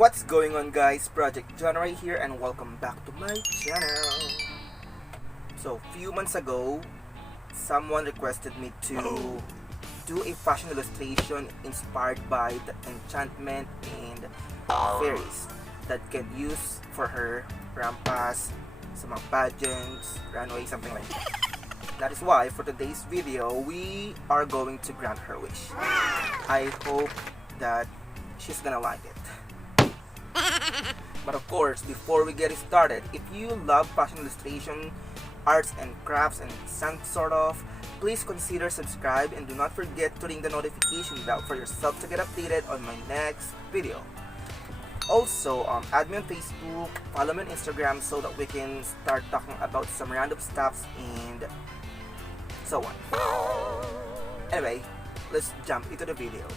What's going on, guys? ProjectJohnRey here and welcome back to my channel. So, few months ago, someone requested me to do a fashion illustration inspired by the Enchantment and Fairies that can use for her rampas, sa mga pageants, runway, something like that. That is why for today's video, we are going to grant her wish. I hope that she's gonna like it. But of course, before we get started, if you love fashion illustration, arts and crafts and some sort of, please consider subscribe and do not forget to ring the notification bell for yourself to get updated on my next video. Also, add me on Facebook, follow me on Instagram so that we can start talking about some random stuffs and so on. Anyway, let's jump into the video.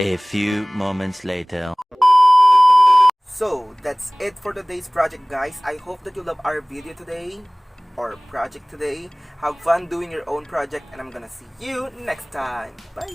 A few moments later. So, that's it for today's project, guys. I hope that you love our video today, or project today. Have fun doing your own project, and I'm gonna see you next time. Bye!